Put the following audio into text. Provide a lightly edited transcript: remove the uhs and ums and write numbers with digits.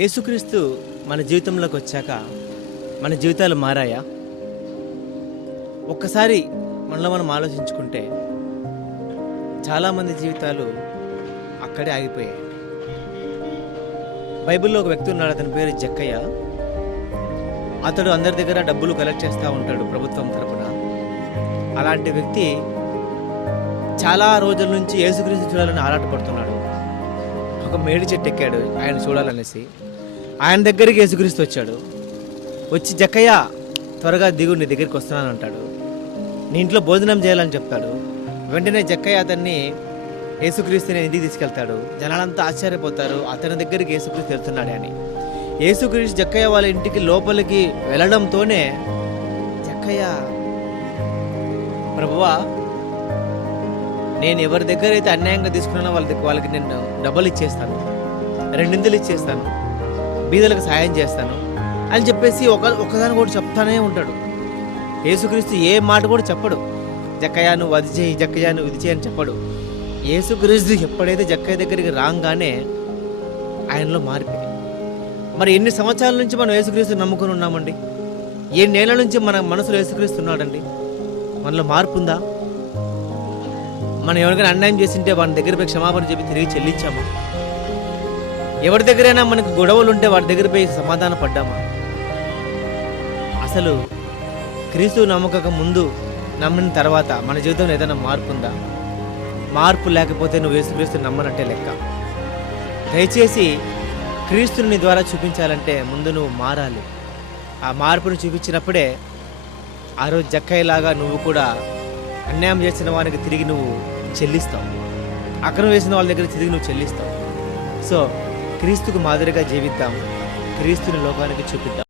యేసుక్రీస్తు మన జీవితంలోకి వచ్చాక మన జీవితాలు మారాయా? ఒక్కసారి మనలో మనం ఆలోచించుకుంటే చాలామంది జీవితాలు అక్కడే ఆగిపోయాయి. బైబిల్లో ఒక వ్యక్తి ఉన్నాడు, అతని పేరు జక్కయ్య. అతడు అందరి దగ్గర డబ్బులు కలెక్ట్ చేస్తూ ఉంటాడు ప్రభుత్వం తరపున. అలాంటి వ్యక్తి చాలా రోజుల నుంచి యేసుక్రీస్తు చూడాలని ఆరాటపడుతున్నాడు. ఒక మేడి చెట్టు ఎక్కాడు ఆయన చూడాలనేసి. ఆయన దగ్గరికి యేసుక్రీస్తు వచ్చాడు. వచ్చి జక్కయ్య త్వరగా దిగు, నీ దగ్గరికి వస్తున్నాను అంటాడు. నీ ఇంట్లో భోజనం చేయాలని చెప్తాడు. వెంటనే జక్కయ్య అతన్ని యేసుక్రీస్తుని ఇంటికి తీసుకెళ్తాడు. జనాలంతా ఆశ్చర్యపోతారు, అతని దగ్గరికి యేసుక్రీస్తు వెళ్తున్నాడే అని. యేసుక్రీస్తు జక్కయ్య వాళ్ళ ఇంటికి లోపలికి వెళ్ళడంతోనే జక్కయ్య, ప్రభువా, నేను ఎవరి దగ్గర అయితే అన్యాయంగా తీసుకున్నానో వాళ్ళకి నేను డబ్బులు ఇచ్చేస్తాను, రెండింతలు ఇచ్చేస్తాను, బీదలకు సాయం చేస్తాను అని చెప్పేసి ఒకదాని కూడా చెప్తానే ఉంటాడు. యేసుక్రీస్తు ఏ మాట కూడా చెప్పడు, జక్కయ్య నువ్వు అది చేయి, జక్కయ్య నువ్వు ఇది చేయి అని చెప్పడు. యేసుక్రీస్తు ఎప్పుడైతే జక్కయ్య దగ్గరికి రాగానే ఆయనలో మారిపోయి. మరి ఎన్ని సంవత్సరాల నుంచి మనం యేసుక్రీస్తు నమ్ముకొని ఉన్నామండి? ఎన్నేళ్ల నుంచి మన మనసులో యేసుక్రీస్తున్నాడండి? మనలో మార్పు ఉందా? మనం ఎవరికైనా అన్యాయం చేసింటే వాడి దగ్గర పోయి క్షమాపణ చెప్పి తిరిగి చెల్లించామా? ఎవరి దగ్గరైనా మనకు గొడవలు ఉంటే వాడి దగ్గర పోయి సమాధాన పడ్డామా? అసలు క్రీస్తు నమ్మకం ముందు, నమ్మిన తర్వాత మన జీవితంలో ఏదైనా మార్పు ఉందా? మార్పు లేకపోతే నువ్వు యేసుక్రీస్తుని నమ్మనట్టే లెక్క. దయచేసి క్రీస్తుని నీ ద్వారా చూపించాలంటే ముందు నువ్వు మారాలి. ఆ మార్పును చూపించినప్పుడే ఆ రోజు జక్కయ్యలాగా నువ్వు కూడా అన్యాయం చేసిన వారికి తిరిగి నువ్వు చెల్లిస్తావు, అక్రమం వేసిన వాళ్ళ దగ్గర తిరిగి నువ్వు చెల్లిస్తావు. సో క్రీస్తుకు మాదిరిగా జీవిద్దాం, క్రీస్తుని లోకానికి చూపిద్దాం.